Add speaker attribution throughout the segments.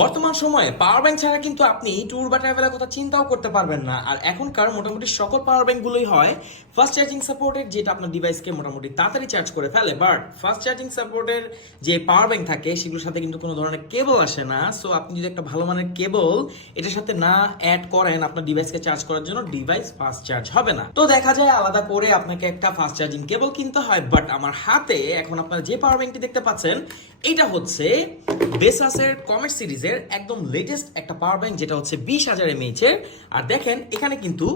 Speaker 1: বর্তমান সময়ে power bank ছাড়া কিন্তু আপনি ট্যুর বা ট্রাভেলের কথা চিন্তাও করতে পারবেন না আর এখনকার মোটামুটি সকল পাওয়ার ব্যাংকগুলোই হয় ফাস্ট চার্জিং সাপোর্টের যেটা আপনার ডিভাইসকে মোটামুটি তাড়াতাড়ি চার্জ করে ফেলে বাট ফাস্ট চার্জিং সাপোর্টের যে পাওয়ার ব্যাংক থাকে সেগুলোর সাথে কিন্তু কোনো ধরনের কেবল আসে না সো আপনি যদি একটা ভালো মানের কেবল এটার সাথে না অ্যাড করেন আপনার ডিভাইসকে চার্জ করার জন্য ডিভাইস ফাস্ট চার্জ হবে না তো দেখা যায় আলাদা করে আপনাকে একটা ফাস্ট চার্জিং কেবল কিনতে হয় বাট আমার হাতে এখন আপনারা যে পাওয়ার ব্যাংকটি দেখতে পাচ্ছেন এটা হচ্ছে বেসাসের কমেট সিরিজ এর একদম লেটেস্ট একটা পাওয়ার ব্যাংক যেটা হচ্ছে বিশ হাজার এর আর দেখেন এখানে কিন্তু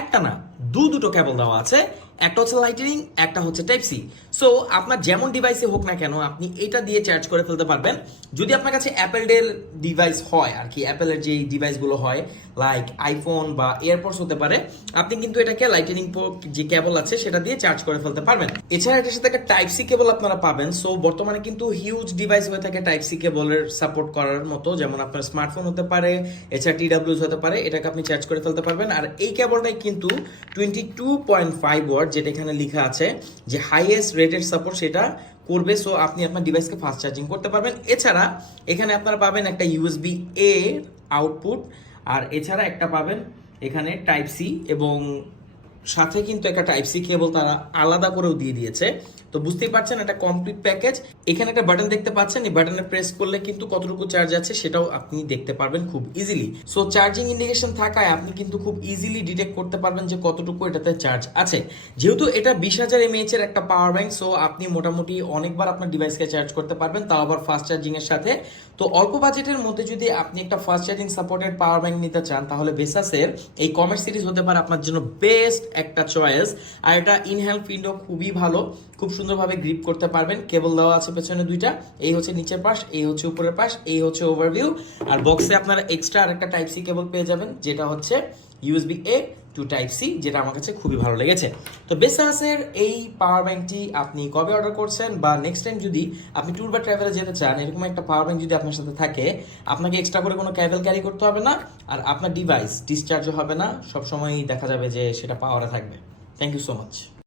Speaker 1: একটা না দু দুটো কেবল দেওয়া আছে একটা হচ্ছে লাইটনিং একটা হচ্ছে টাইপ সি সো আপনার যেমন ডিভাইসে হোক না কেন আপনি এটা দিয়ে চার্জ করে ফেলতে পারবেন যদি আপনার কাছে অ্যাপেল ডের ডিভাইস হয় আর কি অ্যাপেলের যে ডিভাইসগুলো হয় লাইক আইফোন বা এয়ারপডস হতে পারে আপনি কিন্তু এটাকে লাইটনিং যে কেবল আছে সেটা দিয়ে চার্জ করে ফেলতে পারবেন এছাড়া এটার সাথে একটা টাইপ সি কেবল আপনারা পাবেন সো বর্তমানে কিন্তু হিউজ ডিভাইস হয়ে থাকে টাইপ সি কেবলের সাপোর্ট করার মতো যেমন আপনার স্মার্টফোন হতে পারে এছাড়া টিডাব্লিউজ হতে পারে এটাকে আপনি চার্জ করে ফেলতে পারবেন আর এই কেবলটাই কিন্তু twenty two point five support যেটা এখানে লেখা আছে যে হাইয়েস্ট রেটের সাপোর্ট সেটা করবে সো আপনি আপনার ডিভাইসকে ফাস্ট চার্জিং করতে পারবেন এছাড়া এখানে আপনারা পাবেন একটা ইউএসবি এ আউটপুট আর এছাড়া একটা পাবেন এখানে টাইপ সি এবং সাথে কিন্তু একটা টাইপ সি কেবল তারা আলাদা করেও দিয়ে দিয়েছে তো বুঝতেই পারছেন এটা কমপ্লিট প্যাকেজ এখানে একটা বাটন দেখতে পাচ্ছেন এই বাটনে প্রেস করলে কিন্তু কতটুকু চার্জ আছে সেটাও আপনি দেখতে পারবেন খুব ইজিলি সো চার্জিং ইন্ডিকেশন থাকায় আপনি কিন্তু খুব ইজিলি ডিটেক্ট করতে পারবেন যে কতটুকু এটাতে চার্জ আছে যেহেতু এটা বিশ হাজার এমএএচ এর একটা পাওয়ার ব্যাংক সো আপনি মোটামুটি অনেকবার আপনার ডিভাইসকে চার্জ করতে পারবেন তাও আবার ফাস্ট চার্জিং এর সাথে তো অল্প বাজেটের মধ্যে যদি আপনি একটা fast charging supported power bank নিতে চান তাহলে বেসাসের এই কমেন্ট সিরিজ হতে পারে আপনার জন্য বেস্ট একটা চয়েস আর এটা ইনহেল ফিল্ডও খুবই ভালো খুব সুন্দরভাবে গ্রিপ করতে পারবেন কেবল দেওয়া আছে পেছনে দুইটা এই হচ্ছে নিচের পাশ এই হচ্ছে উপরের পাশ এই হচ্ছে ওভারভিউ আর বক্সে আপনারা এক্সট্রা আরেকটা টাইপ সি কেবল পেয়ে যাবেন যেটা হচ্ছে USB A to type C যেটা আমার কাছে খুবই ভালো লেগেছে তো বেসাসের এই পাওয়ার ব্যাঙ্কটি আপনি কবে অর্ডার করছেন বা নেক্সট টাইম যদি আপনি ট্যুর বা ট্রাভেলে যেতে চান এরকম একটা পাওয়ার ব্যাঙ্ক যদি আপনার সাথে থাকে আপনাকে এক্সট্রা করে কোনো ক্যাবেল ক্যারি করতে হবে না আর আপনার ডিভাইস ডিসচার্জও হবে না সবসময়ই দেখা যাবে যে সেটা পাওয়ারে থাকবে থ্যাংক ইউ সো মাচ